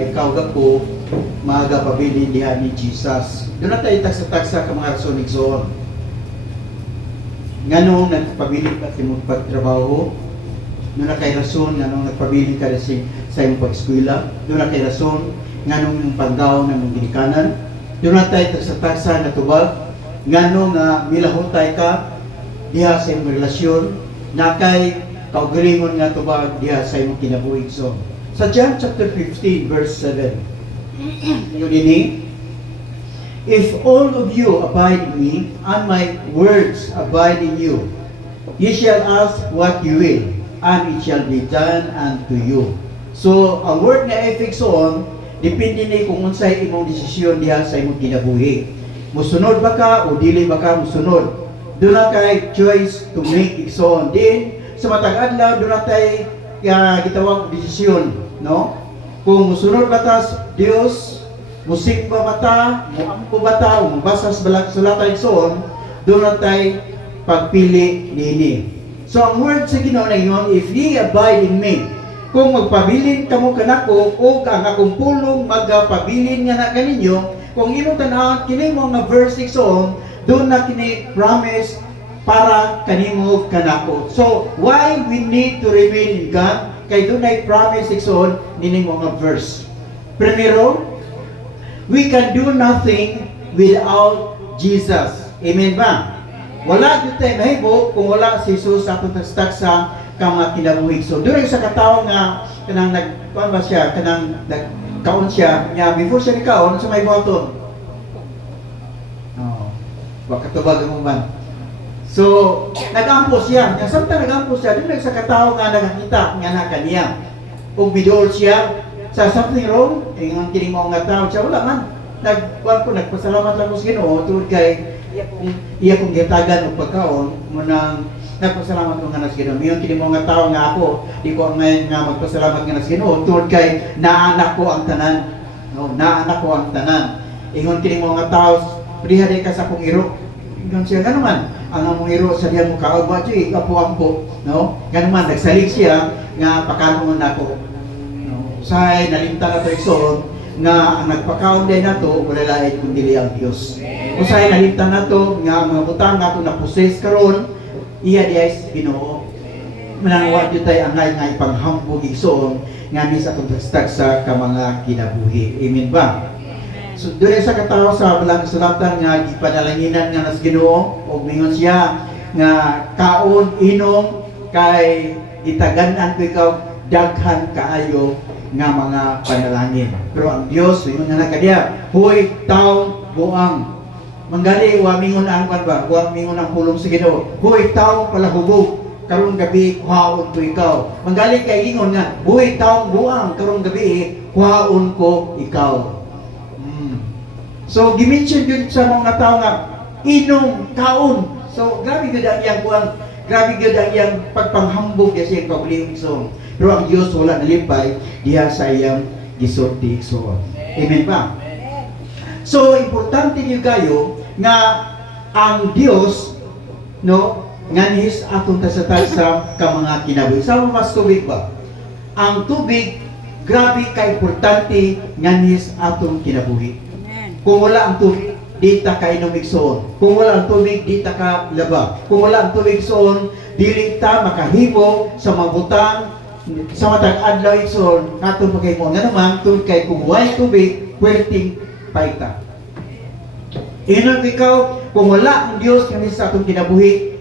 nga ikaw gapo magapabilin diha ni Jesus. Doon na tayo taksa-taksa ka mga rason igsoon. Nganong nagpabilin ka sa imong pagtrabaho, doon na kay rason nganong nagpabilin ka sa imong pag-eskwela, doon na kay rason nganong yung paggaw ng imong ginikanan, doon na tayo taksa-taksa na tubag, nganong milahutay ka diha sa imong relasyon, na kay kaugalingon nga tubag diha sa imong kinabuhi igsoon. Sa John chapter 15 verse 7, yun ini, if all of you abide in me, and my words abide in you, ye shall ask what you will, and it shall be done unto you. So, ang word nga efekson, depende ni kung unsay imong desisyon diha sa imong kinabuhi. Musunod ba ka o dili ba ka musunod? Doon na kay choice to make igsoon. Din, sa matag adlaw, doon na tayo gitawag desisyon, no? Kung musunod ba ta sa Dios, musik ba bata, muampo bata, o mabasa sa sulatan igsoon, doon na tayo pagpili nini. So ang word sa Ginoo na yun, if ye abide in me, kung magpabilin kamo kanako o ang akong pulong magpabilin nga na kaninyo, kung imong tan-awon kini mo nga verse igsoon, doon na kini promise para kanimo kanako. So why we need to remain in God? Kay doon ay promise igsoon nini mo nga verse. Primero, we can do nothing without Jesus. Amen ba? Wala jud tay mahimo kung wala si Jesus sa atong taksa ka mga kinabuhi. So during sa katawo nga kanang nagkuan ba siya, kanang nagkaon siya, nya before siya nikaon sa may button. Oh. Wa katubag mo man. So nagampo siya. Nya samtang nagampo siya, during sa katawo nga nakakita nga na kaniya. Kung bidol siya sa something wrong, ang kining mo nga tao siya wala man. Nagpasalamat lang ko sa Ginoo tungod kay iya kong gitagan og pagkaon mo nang nagpasalamat ko nga sa Ginoo. Miyon kini mo nga tawo nga ako, di ko ngayon nga magpasalamat nga sa Ginoo tungod kay naanak ko ang tanan. No, naanak ko ang tanan. Ingon kini mo nga tawo, prihaday ka sa akong iro. Ingon siya gano man, ang among iro sa diyan mo kaagba di apo-ampo, no? Gano man nagsalig siya nga pakanon nako. No, say nalimtan na to igsoon nga ang nagpakaon day nato wala lain kundi ang Dios. Usay nalimtan nato nga ang mga butang nato na possess karon iya diay Ginoo. Manangwa jud tay angay nga ipanghambog igsoon nga ni sa atong tagsa ka mga kinabuhi. Amen ba? So diri sa katawo sa balang sulatan nga gipanalanginan nga nas Ginoo og mingon siya nga kaon inom kay itaganan ko ikaw daghan kaayo nga mga panalangin. Pero ang Dios mingon nga kadiya, huy tawo buang. Manggali wa mingon ang ba? Wa mingon ang pulong sa Ginoo. Huy tawo palahubog. Karong gabi kuhaon ko ikaw. Manggali kay ingon nga, huy tawo buang. Karong gabi kuhaon ko ikaw. So gimension gyud sa mga tao nga inom kaon. So grabe gyud ang iyang kuan, grabe gyud ang iyang pagpanghambog siya sa paglihok igsoon. Pero ang Dios wala nalipay diha sa iyang gisulti igsoon. Amen ba? So importante gyud kayo nga ang Dios no nganis atong tasatasa ka mga kinabuhi. Sa mas tubig ba? Ang tubig grabe ka importante nganis atong kinabuhi. Kung wala ang tubig, di ta kainom igsoon. Kung wala ang tubig, di ta ka laba. Kung wala ang tubig igsoon, dili ta makahimo sa mabutang sa matag adlaw igsoon katong pagkahimo. Nga naman tungod kay kung way tubig, pwerteng paita. Inon ikaw, kung wala ang Dios kanhi sa atong kinabuhi,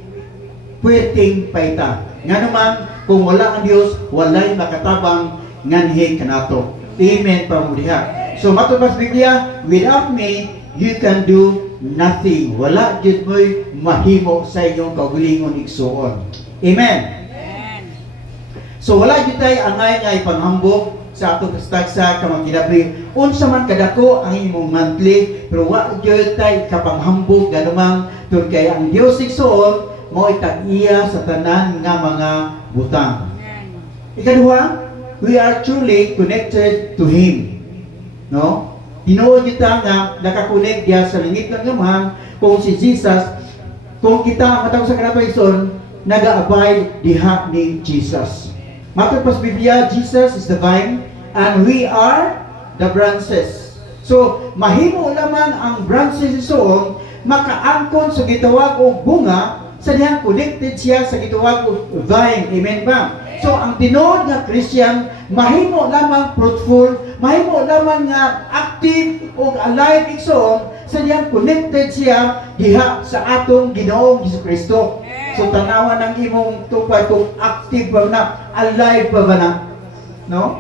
pwerteng paita. Nga naman kung wala ang Dios, walay makatabang nganhi kanato. Amen pa mo diha. So matubas Biblia, without me, you can do nothing. Wala jud mo'y mahimo sa inyong kaugalingon igsuon. Amen. So wala jud tay angay nga ipanghambog sa atong tagsa ka mga kinabuhi. Unsa man kadako ang imong monthly, pero wala jud tay kapanghambog ganumang tungod kay ang Dios igsuon mo itag-iya sa tanan nga mga butang. Ikaduha, we are truly connected to Him. No? Tinuod kita nga nakakonek diya sa lingit ng gamhang kung si Jesus, kung kita matawag sa kanato igsoon, naga-abide diha ni Jesus. Matod pas Biblia, Jesus is the vine and we are the branches. So, mahimo lamang ang branches isoon makaangkon sa gitawag og bunga sa dihang connected siya sa gitawag og vine. Amen ba? So, ang tinuod nga Christian, mahimo lamang fruitful, mahimo lamang nga active o alive igsoon sa diyang connected siya diha sa atong Ginoong Jesucristo. So, tanawan ang imong tupay kung active ba na, alive ba na? No?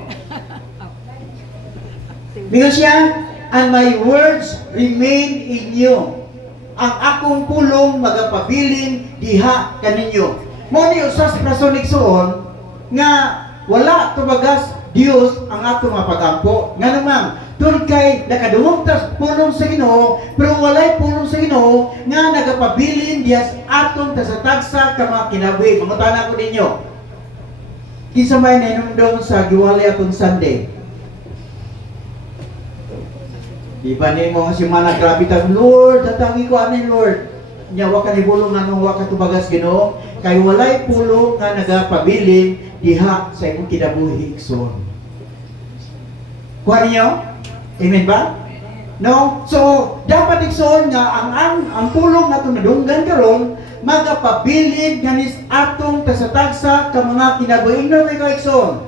Mingon siya, and my words remain in you. Ang akong pulong magapabilin diha kaninyo. Mo ni usas rason igsoon nga wala tubagas Dios ang atong mapagampo. Nga naman, tungod kay nakadungog tas pulong sa Ginoo, pero walay pulong sa Ginoo nga nagapabilin diha sa atong tasatagsa ka mga kinabuhi. Mangutana ko ninyo. Kinsa may nainumdum sa giwali atong Sunday? Di ba ni mo si mana grabe tag Lord, datangi ko ani Lord. Nya wa ka ni bulong nganong wa ka tubagas Ginoo, kay walay pulo nga nagapabilin diha sa imong kinabuhi igsoon. Kuha niyo? Amen ba? No? So, dapat igsoon nga ang pulong nato nadunggan karon magapabilin ganis atong tasatagsa ka mga kinabuhi kay igsoon.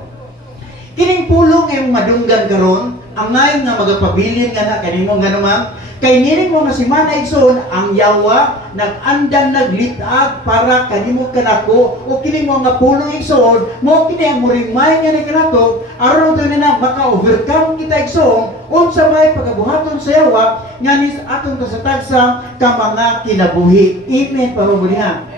Kining pulong ay madunggan karon ang ngayon nga magapabilin nga na kanimo nga naman kay nining mo nga si Mana igsoon ang yawa nag-andang naglitag para kanimo kanako o kining mo nga pulong igsoon mo kini ang murimay nga ni kanato aron to na maka-overcome kita igsoon unsa may pagabuhaton sa yawa nga nis atong kasatagsa ka mga kinabuhi. Amen pamabunihan.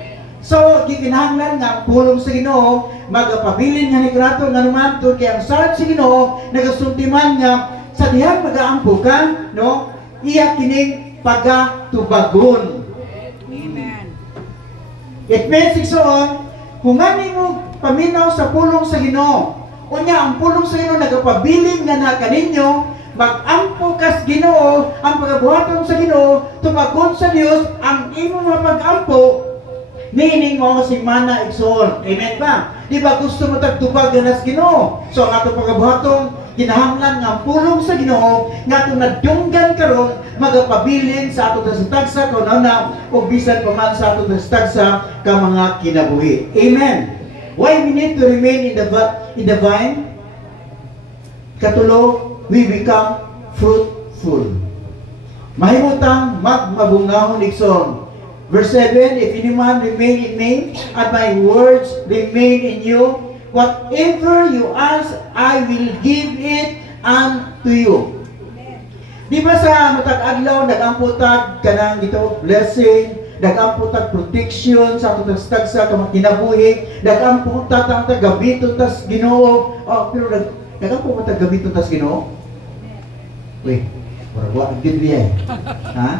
So, gikinahanglan nga ang pulong sa Ginoo magapabilin nga ni kanato nga naman to kay ang salad sa Ginoo nagasultiman nga sa dihang magaampo ka, no? Iya kining pagatubagon. Amen. It means igsoon kung ani mo paminaw sa pulong sa Ginoo. Unya ang pulong sa Ginoo nagapabilin nga na kaninyo mag-ampo kas Ginoo ang pagabuhaton sa Ginoo tumagon sa Dios ang imong mapag-ampo. Meaning mo si Mana igsoon. Amen ba? Di ba gusto mo tagtubag ganas Ginoo? So ang atong pagabuhaton kinahanglan nga pulong sa Ginoo nga atong nadunggan karon magapabilin sa atong tasatagsa kauna ug bisan pa man sa atong tasatagsa ka mga kinabuhi. Amen. Why we need to remain in the vine? Katulo, we become fruitful. Mahimutang magmabungahon igsoon. Verse 7, if any man remain in me, and my words remain in you, whatever you ask, I will give it unto you. Di ba sa matag adlaw nag-amputag kanang dito blessing, nag-amputag protection sa atong tagsa ka kinabuhi, nag-amputag ang gabiton tas Ginoo. Oh, pero nag-amputag gabiton tas Ginoo. Wait, wala gid biya. Ha?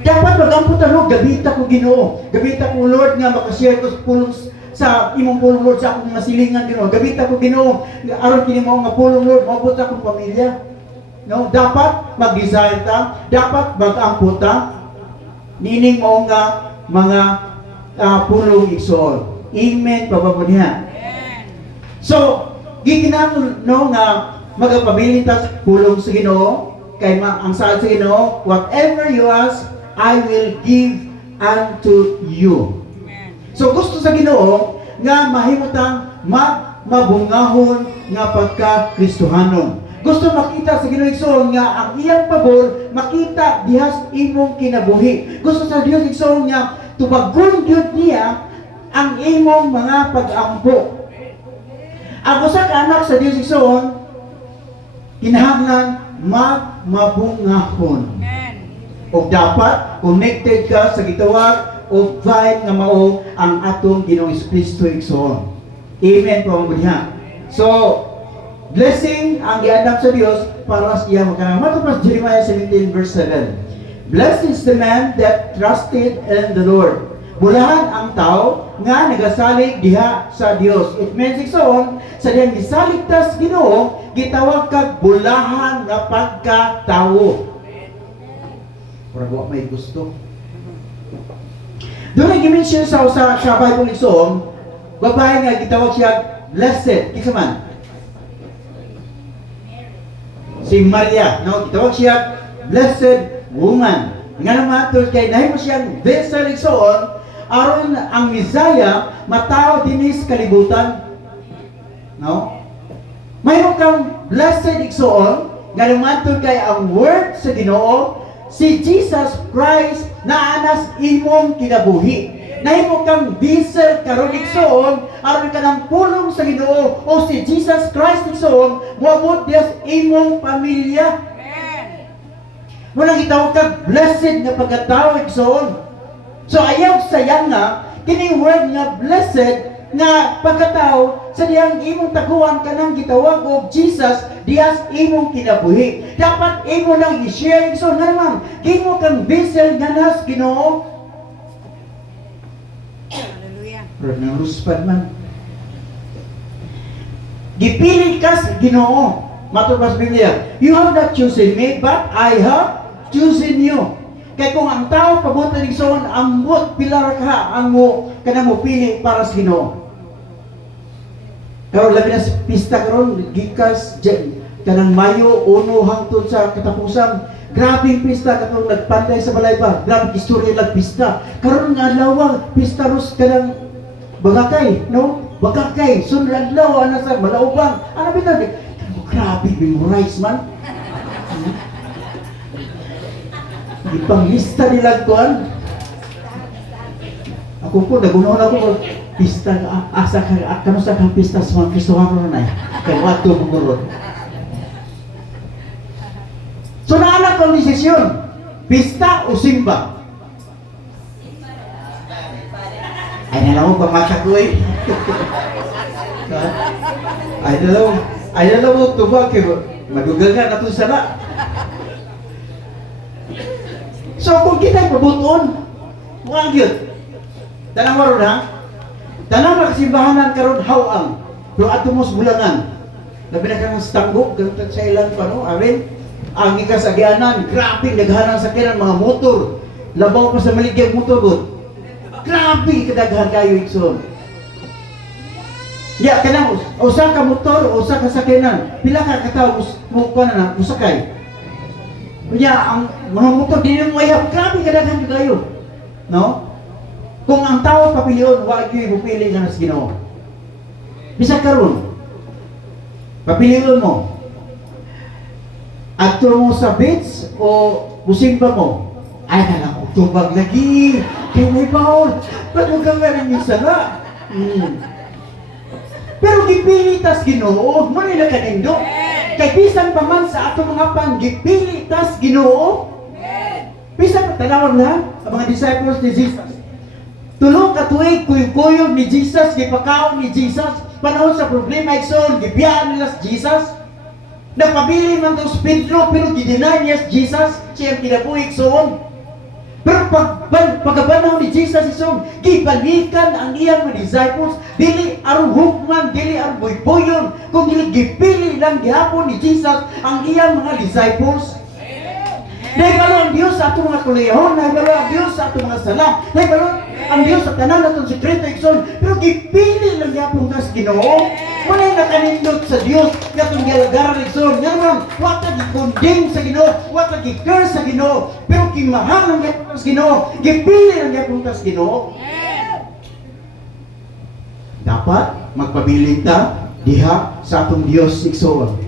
Dapat mag-amputan mo, gabita ko Ginoo. Gabita ko Lord nga makashare ko pulong sa imong pulong Lord sa akong masilingan Ginoo. Gabita ko Ginoo aron kini mo nga pulong Lord maabot sa akong pamilya. No, dapat mag-desire ta, dapat mag-amput ta. Nining mo nga mga pulong igsoon. Amen pababunihan. So, gikinahanglan no nga magapabilin ta pulong sa Ginoo kay ang saad sa Ginoo, whatever you ask I will give unto you. So gusto sa Ginoo nga mahimutang mabungahon nga pagka-Kristohanon. Gusto makita sa Ginoo igsoon nga ang iyang pabor makita dihas imong kinabuhi. Gusto sa Dios igsoon nga tubagon gyud niya ang imong mga pag-ampo. Ang usa ka anak sa Dios igsoon kinahanglan mabungahon. O dapat connected ka sa gitawag o vine nga mao ang atong Ginoong Kristo igsoon. Amen po ang So, blessing ang giandam sa Dios para sa iya magkanang matupad Jeremiah 17 verse 7. Blessed is the man that trusted in the Lord. Bulahan ang tao nga nagasalig diha sa Dios. It means igsoon sa diyang gisalig tas Ginoo gitawag kag bulahan nga pagkatawo. Para buwak may gusto. Doon ay gimension sa Bible igsoon, babae nga gitawag siya blessed. Kisa man? si Maria, no, gitawag siya blessed woman. Nga naman to kay nahimo siyang vessel igsoon aron ang Messiah mataw dinis kalibutan. No? Mayroon kang blessed igsoon nga naman to kay ang word sa Ginoo si Jesus Christ na anas imong kinabuhi. Nahimo kang vessel karon igsoon aron ka ng pulong sa Ginoo o si Jesus Christ igsoon moabot dias imong pamilya. Walang gitawag kang blessed nga pagkatao igsoon. So ayaw sayang nga kining word nga blessed nga pagkatao sa diyang imong taguan kanang gitawag og Jesus dias imong kinabuhi. Dapat imo lang i-share igsoon nga naman gimo kang vessel nga nas Ginoo. Hallelujah. Pero naluspad man. Gipili ka sa Ginoo. Matubas Biblia, you have not chosen me, but I have chosen you. Kaya kung ang tao pabutan ng soon, ambot pilar ka ang mo kanang mo pili para sa Ginoo. Karon labi na sa pista karon gikas kanang Mayo 1 hangtod sa katapusan. Grabing pista katong nagpantay sa balay pa. Grabe istorya nagpista. Karon nga adlaw pista ros kanang bagakay, no? Bagakay sunod adlaw ana sa Malaubang. Ano bitaw? Grabe memorize man. Ipanglista nila kuan. Ako po nagunaw ako pista asa ka kanu sa kang pista sa mga Kristohano na kay wato bugurot. So naanak ang desisyon, pista o simba? Ay nalaw pamasa ko eh. Ay nalaw mo tuba kay madugal ka na ito sala. So kung kita'y pabuton, mukhang yun. Tanang maroon ha? Tanang makasimbahanan karon hawang. Pero ato mos bulangan. Labi na kang stanggok, ganun sa ilan pa no? Amin? Ang ikasagianan, grabe, naghanan sa kinan mga motor. Labaw pa sa maligyang motor good. Grabe, kadaghan kayo ikson. Ya, kanang usa ka motor, usa ka sakinan. Pila ka katawo mo pa na musakay. Kaya ang mga motor din yung mayap, grabe kadaghan kayo. No? Kung ang tao papilion, wag yung pupili na sa Ginoo. Bisa karon. Papilion mo. Ato mo sa beach o musimba mo. Ay nalang tubag lagi. Kaya may baon. Pagod ka nga rin yung sala. Pero gipili tas Ginoo, manila kanindo. Kay bisan pa man sa ato mga panggipili tas Ginoo. Bisan tanawag na ang mga disciples ni Jesus. Tulong katuig kuyog ni Jesus, gipakaon ni Jesus, panahon sa problema igsoon, gibiyaan nila si Jesus. Nagpabili man daw si Pedro, pero gidinay niya si Jesus, siyang kinabuhi igsoon. Pero pagkabanahon ni Jesus igsoon, gibalikan ang iyang mga disciples, dili aron hukman, dili aron buyboyon, kung dili gipili lang gihapon ni Jesus ang iyang mga disciples. Naibalo ang Diyos sa atong mga kulihon, naibalo ang Diyos sa atong mga sala, naibalo ang Diyos sa tanan natong sekreto igsoon, pero gipili lang yapon tas Ginoo. Walay nakanindot sa Diyos katong gilagaran igsoon. Nga naman, wa ta gikondem sa Ginoo, wa ta gi-curse sa Ginoo, pero kimahal lang yapon tas Ginoo, gipili lang yapon tas Ginoo. Dapat magpabilin ta diha sa atong Diyos igsoon.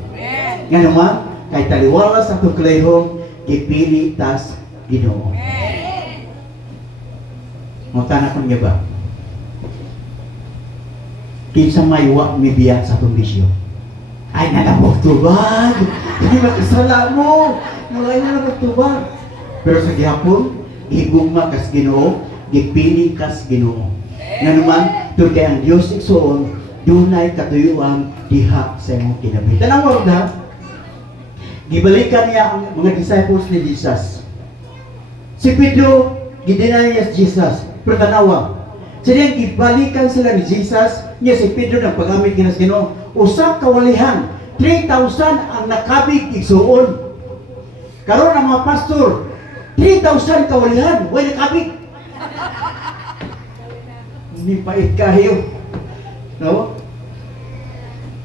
Nga naman, kay taliwala sa atong kulihon, gipili tas Ginoo. Mutana kon nga ba? Kinsa may wa mibiya sa atong bisyo. Ay nalabog tubag. Hindi makasala mo. Mulay na nalabog tubag. Pero sa gihapon, higugma kas Ginoo, gipili kas Ginoo. Nga naman, doon kay ang Diyos igsoon, dunay katuyuan diha sa imong kinabuhi. Tanaw mo na, gibalikan niya ang mga disciples ni Jesus. Si Pedro, gidinay niya si Jesus. Pero tanawa, siyang gibalikan sila ni Jesus, niya si Pedro ng paggamit niya sa Ginoo. Usa kawalihan, 3,000 ang nakabig igsuon. Karon ang mga pastor, 3,000 kawalihan, way nakabig. Hindi pait kayo. No?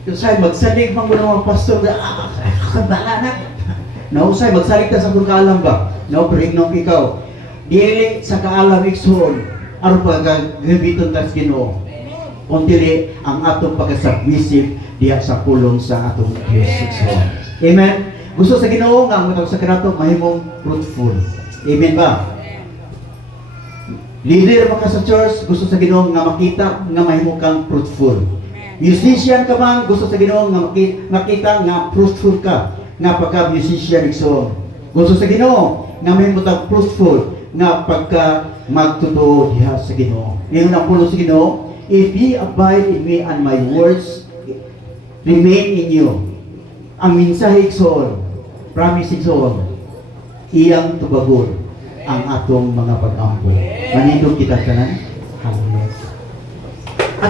Kasi magsalig mga mga pastor na, ako kabahanak. Nausay, magsalita sa kung kaalam ba? Naupring-nong ikaw. Dili sa kaalam ikson, aron pagagabiton tas Ginoo. Kung dili ang atong pagkasubmissive diha sa pulong sa atong Diyos ikson. Amen? Gusto sa Ginoo nga ang sa kanato mahimong fruitful. Amen ba? Leader ka sa church, gusto sa Ginoo nga makita nga mahimo kang fruitful. Musician ka man, gusto sa Ginoo nga makita nga fruitful ka, nga pagka-musician ikson. Gusto sa Ginoo nga mahimo kang fruitful nga pagka magtotoo diha sa Ginoo. Ngayon ang pulo sa Ginoo, if ye abide in me and my words remain in you. Ang mensahe ikson, promise ikson, iyang tubagon ang atong mga pag-ampo. Manindog kita tanan.